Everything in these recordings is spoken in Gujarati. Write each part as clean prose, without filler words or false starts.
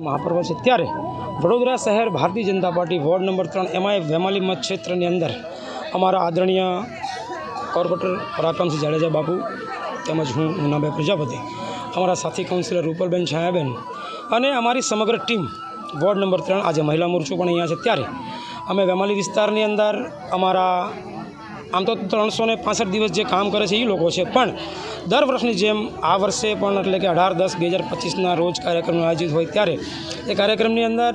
મહાપર્વ છે ત્યારે વડોદરા શહેર Bharatiya Janata party ward number 3 એમાં વેમાલી મત ક્ષેત્રની અંદર અમારા આદરણીય કોર્પોરેટર પરાક્રમસિંહ જાડેજા બાપુ તેમજ હું મુન્નાભાઈ પ્રજાપતિ, અમારા સાથી કાઉન્સિલર રૂપલબેન છાયાબેન અને અમારી સમગ્ર ટીમ વોર્ડ નંબર 3 આજે મહિલા મોરચો પણ અહીંયા છે ત્યારે અમે વેમાલી વિસ્તારની અંદર અમારા આમ તો 365 દિવસ જે કામ કરે છે એ લોકો છે, પણ દર વર્ષની જેમ આ વર્ષે પણ એટલે કે 18/10/2025ના રોજ કાર્યક્રમ આયોજિત હોય ત્યારે એ કાર્યક્રમની અંદર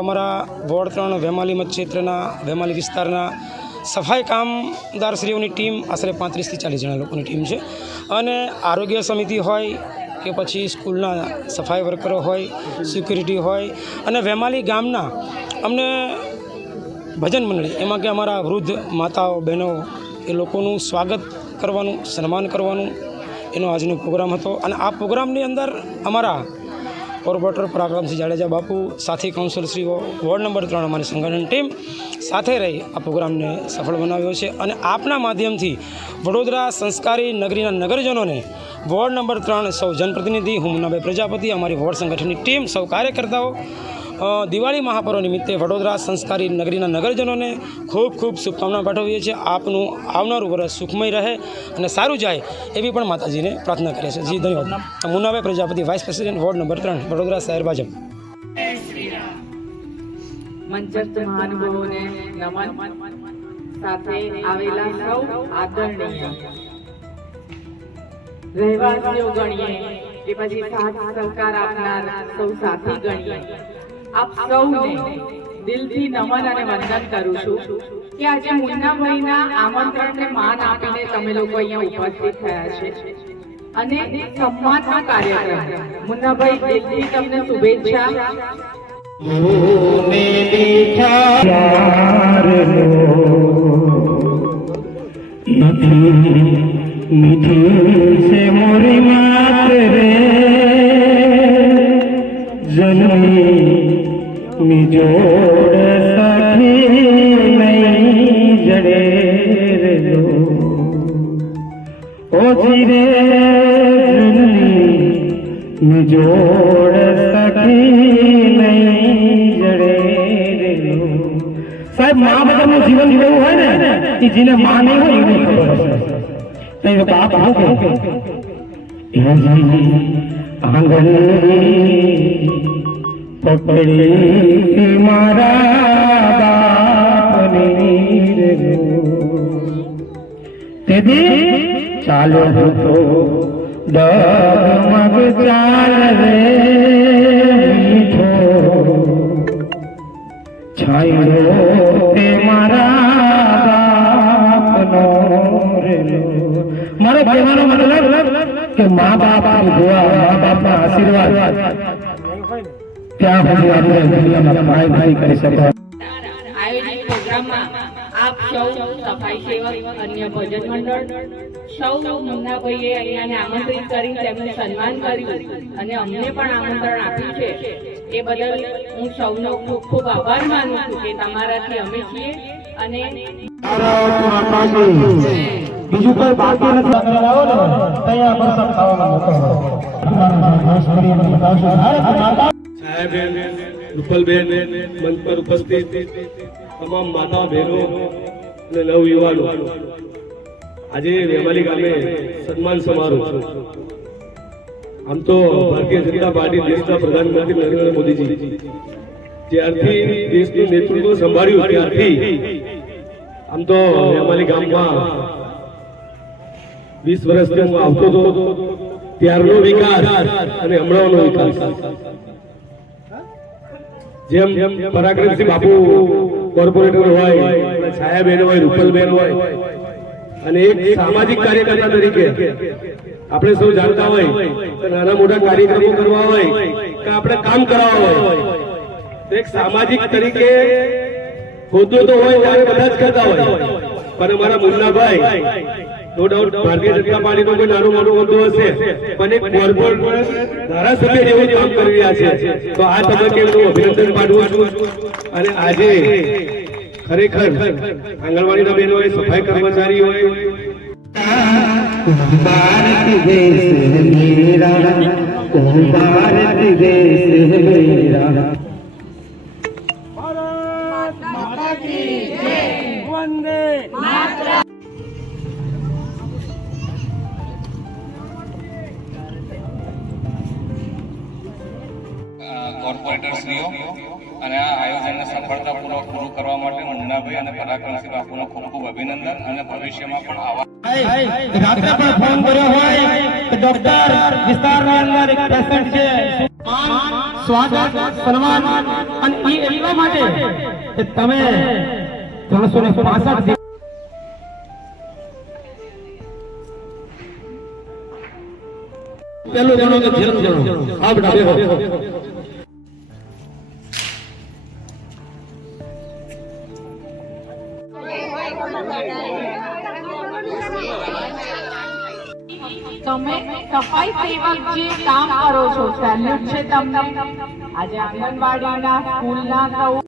અમારા વોર્ડ 3 વેમાલી મત ક્ષેત્રના વેમાલી વિસ્તારના સફાઈ કામદારશ્રીઓની ટીમ આશરે 35થી 40 જણા લોકોની ટીમ છે અને આરોગ્ય સમિતિ હોય કે પછી સ્કૂલના સફાઈ વર્કરો હોય, સિક્યુરિટી હોય અને વેમાલી ગામના અમને ભજન મંડળી એમાં કે અમારા વૃદ્ધ માતાઓ બહેનો એ લોકોનું સ્વાગત કરવાનું, સન્માન કરવાનું એનો આજનો પ્રોગ્રામ હતો. અને આ પ્રોગ્રામની અંદર અમારા કોર્પોરેટર પરાક્રમસિંહ જાડેજા બાપુ, સાથી કાઉન્સિલરશ્રીઓ, વોર્ડ નંબર 3 અમારી સંગઠન ટીમ સાથે રહી આ પ્રોગ્રામને સફળ બનાવ્યો છે. અને આપના માધ્યમથી વડોદરા સંસ્કારી નગરીના નગરજનોને વોર્ડ નંબર 3 સૌ જનપ્રતિનિધિ, હું મુન્નાભાઈ પ્રજાપતિ, અમારી વોર્ડ સંગઠનની ટીમ, સૌ કાર્યકર્તાઓ દિવાળી મહાપર્વ નિમિત્તે વડોદરા સંસ્કારી નગરીના નગરજનોને ખૂબ ખૂબ શુભકામના પાઠવીએ છીએ. આપનું આવનારું વર્ષ સુખમય રહે અને સારું જાય એવી પણ માતાજીને પ્રાર્થના કરે છે. જી ધન્યવાદ. Munnabhai Prajapati, vice president, ward number 3, Vadodara શહેર ભાજપ. મંચસ્થ મહાનુભાવોને નમન. સાથે આવેલા સૌ આદરણીય રહેવાસીઓ ગણીએ કે પછી સાથ સહકાર આપનાર સૌ સાથી ગણીએ, આપ સૌને દિલથી નમન અને વંદન કરું છું કે આજે મુન્નાભાઈના આમંત્રણને માન આપીને તમે લોકો અહીંયા ઉપસ્થિત થયા છે અને સંવાદનો કાર્યક્રમ. મુન્નાભાઈ, દિલથી તમને શુભેચ્છા. मीठी से मोरी मात रे जननी मिजोड़ सखी नहीं जड़े रे लो ओ जीरे जननी मिजोड़ सखी नहीं जड़े रे लो. साहब, माँ बदलનું જીવન જીવવું હોય ને એ જેને માँ નહીં હોય એને ખબર હશે. नहीं बाप आंगन पकड़ी मारा बाप तेदी चालो तो डगमग चाल रे मीठो छायो ते मारा बापनो रे. મારો કહેવાનો મતલબ કે મા બાપ દુઆ, મા બાપના આશીર્વાદ ત્યાં સુધી આપણે દુનિયામાં ભાઈ ભાઈ કરી શકો. આયોજિત પ્રોગ્રામમાં આપ સૌ સફાઈ સેવક, અન્ય ભજન મંડળ સૌ મુન્નાભાઈએ અહીંયાને આમંત્રિત કરી તેમનું સન્માન કર્યું અને અમને પણ આમંત્રણ આપ્યું છે. એ બદલ હું સૌનો ખૂબ ખૂબ આભાર માનું છું કે તમારાથી અમે છીએ. અને બીજું કોઈ બાકી નથી. આવો ને તૈયાર પ્રસાદ ખાવાનો મોકો સાહેબેન, રૂપલબેન, મંચ પર ઉપસ્થિત તમામ માતા બહેનો અને નવયુવાનો, આજે વેમાલી ગામે સન્માન સમારોહ. આમ તો ભારતીય જનતા પાર્ટી દેશના પ્રધાનમંત્રી નરેન્દ્ર મોદીજી જ્યારથી દેશનું નેતૃત્વ સંભાળ્યું ત્યારથી આમ તો વેમાલી ગામમાં 20 વર્ષથી હું આવતો હતો ત્યારનો વિકાસ અને હમણાંનો વિકાસ, જેમ પરાક્રમસિંહ બાપુ કોર્પોરેટર હોય, છાયાબેન હોય, રૂપલબેન હોય અને એક સામાજિક કાર્યકર્તા તરીકે આપણે સૌ જાણતા હોય કે નાના મોટા કાર્યક્રમો કરવા હોય કે આપણે કામ કરાવવા હોય તો એક સામાજિક તરીકે હોદ્દો તો હોય ત્યારે બધા જ કરતા હોય, પણ અમારા મુન્નાભાઈ નો ડાઉટ ભારતીય જનતા પાર્ટીનો કોઈ નાનો મોટો હોદ્દો હશે પણ એક કોર્પોરેટ ધારાસભ્ય જેવું કામ કરી રહ્યા છે. તો આ તબક્કે હું અભિનંદન પાઠવું છું. અને આજે ખરેખર આંગણવાડીના બહેનો હોય, સફાઈ કર્મચારી હોય, भारत देश मेरा ओ भारत देश मेरा। કોર્પોરેટરશ્રીઓ અને આ આયોજનને સફળતાપૂર્વક પૂરું કરવા માટે મુન્નાભાઈ અને પરાક્રમસિંહ બાપુનો ખૂબ ખૂબ અભિનંદન અને ભવિષ્યમાં પણ આવા રાત્રે પણ ફોન કર્યો હોય કે ડોક્ટર વિસ્તારની અંદર એક પેશન્ટ છે, સ્વાગત સન્માન અને એ એટલા માટે કે તમે 365 પેલું જણો કે ધ્યાન જણો આ બેટા બેહો તમે સફાઈ સેવક જે કામ કરો છો સેલ્યુટ છે તમને. આજે આંગણવાડીના સ્કૂલના સૌ